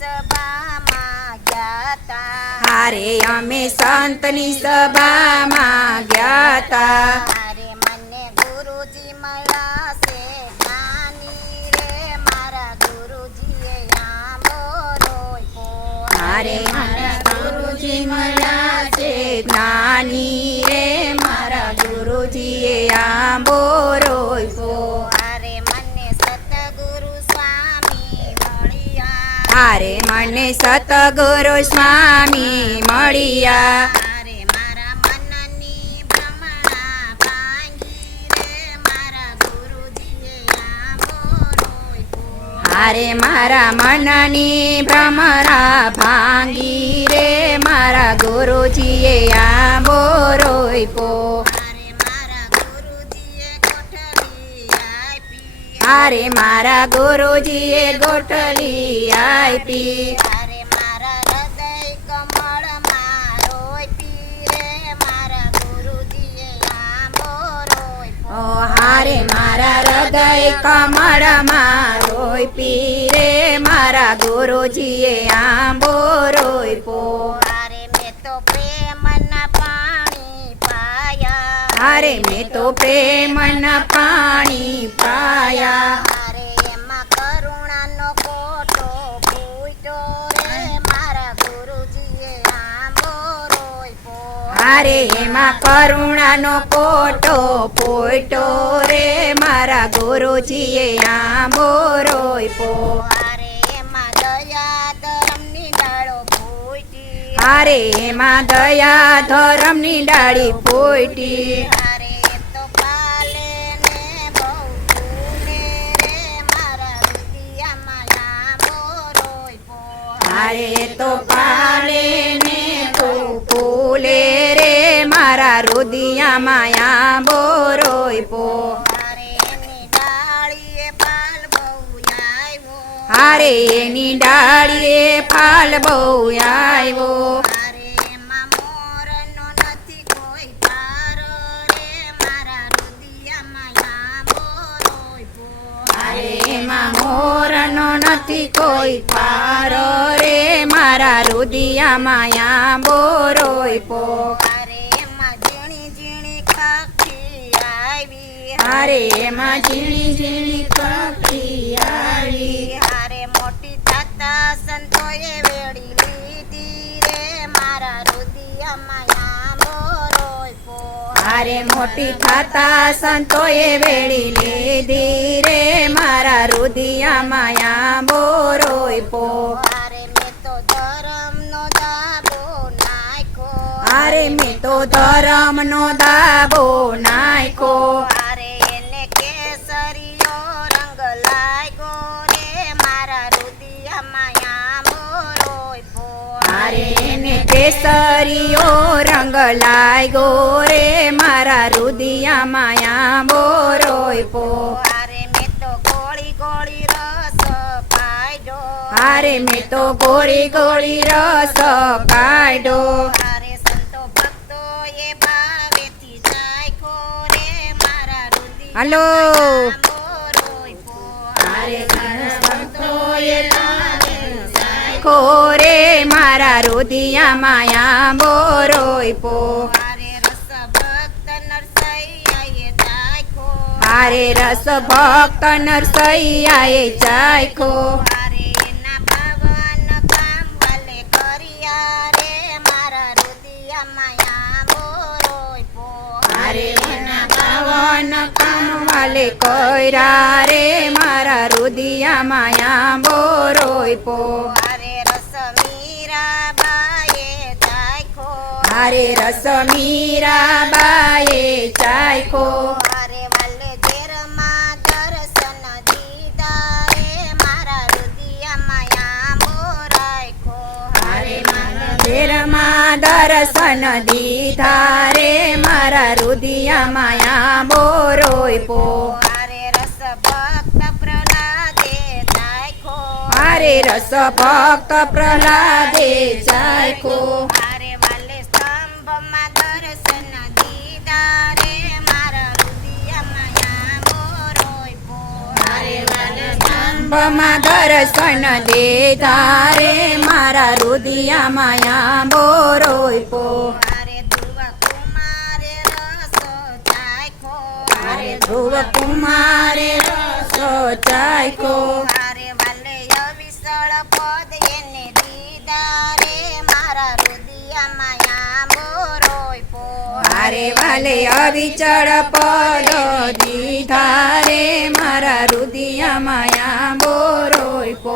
સભામાં ગયા તા. હારે અમે સંતની સભામાં ગયા તા. હારે મને ગુરુજી મળ્યા છે જ્ઞાની રે મારા ગુરુજીએ આંબો રોપ્યો હારે મારા ગુરુજી મળ્યા છે જ્ઞાની રે હારે મને સતગુરુ સ્વામી મળ્યા. હારે મારા મનની ભ્રમણા મારા ગુરુજીએ આંબો મારા મનની ભ્રમરા ભાંગી રે મારા ગુરુજીએ આંબો બોરોય હારે આપી હારે મારા ગુરુજીએ ગોઠલી આપી. હારે મારા હૃદય કમળમાં રોપી રે મારા ગુરુજીએ આંબો રોપ્યો ઓ હારે મારા હૃદય કમળમાં રોપી રે મારા ગુરુજીએ આંબો રોપ્યો હારે મેં તો પ્રેમના પાણી પાયા. અરે એમાં કરુણાનો કોટો ફૂટ્યો રે મારા ગુરુજીએ આંબો રોપ્યો અરે એમાં કરુણાનો કોટો પોટો રે મારા ગુરુજીએ આંબો રોપ્યો. હારે એમાં દયા ધરમની ડાળી રે મારા તો પાલે ને તો ફૂલે રે મારા રુદિયા માયા બોરોય હારે હારે એની ડાળીએ ફાલ બહુ આવ્યો. મોરનો નથી કોઈ પારો. રે મારા રુદિયામાં આંબો રોપ્યો પો અરે મારા એમાં ઝીણી ઝીણી પક્ષી આવી. થતા સંતોએ વેડી લીધી રે. મારા રુદિયામાં હારે મોટી થતા સંતોએ વેળી લીધી રે. મારા રુદિયામાં બોરોય પો આરે મેં તો ધર્મનો દાબો નાખો આરે મેં તો ધરમનો દાબો નાખ્યો. હારે એને કેસરીયો રંગ લાગ્યો રે. મારા રુદિયામાં આંબો રોપ્યો હારે મેં તો ગોળી ગોળી રસ પાડ્યો હારે મેં તો ગોળી ગોળી રસ કાઢ્યો હારે સંતો ભક્તો એ ભાવેથી ચાખ્યો રે. મારા રુદિયા હલો. ભક્તોએ ખોરે મારા રુદિયામાં આંબો રોપ્યો હારે રુધિયા માયા બોરોય પો. હારે રસ ભક્ત નરસૈયાએ કામ વાલે કર્યા રે. મારા રુદિયામાં માયા બોરોય હારે હારે રસ મીરા બાએ ચાખ્યો. હારે વાલે ઝેરમાં દર્શન દીધા રે મારા રુદિયામાં આંબો રાખ્યો. હારે મંદિરમાં દર્શન દીધા રે મારા રુદિયામાં આંબો રોપ્યો હારે રસ ભક્ત પ્રહલાદે ચાખ્યો. હારે રસ ભક્ત પ્રહલાદે ચાખ્યો. મારા આંબમાં દર્શન દે તારે મારા રુદિયા માયા રોઈપો પો ધ્રુવ કુમારે રસો ચાખ્યો અરે વાલે અવિસળ પદ એને દીધા રે. મારા રુદિયામાં આંબો રોઈપો મારે વાલે અવિચળ પદ દીધા રે મારા રુદિયામાં આંબો રોઈપો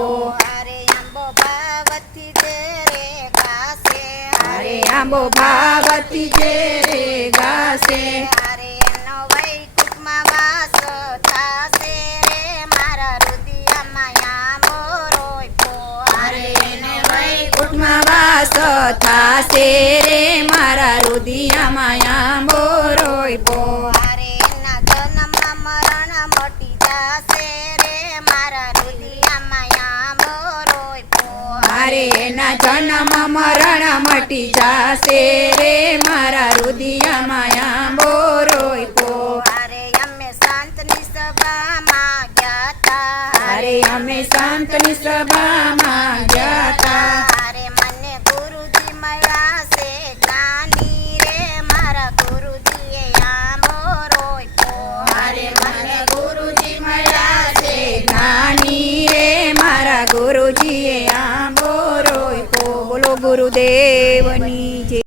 અરે આંબો ભાવથી જે રે ગાશે અરે આંબો ભાવતી જે રે ગાસે અરે એનો વૈકુંઠમાં વાસ થાશે રે. મારા રુદિયામાં આંબો અરે એને વાસ થાશે રે. મારા રુદિયામાં આંબો રોઈપો મારે જન્મ મરણ મટી જાશે રે મારા રુદિયામાં આંબો રોઈપો અરે અમે શાંતની સભામાં ગયા તા. અરે અમે સંતની સભામાં ગયા મારા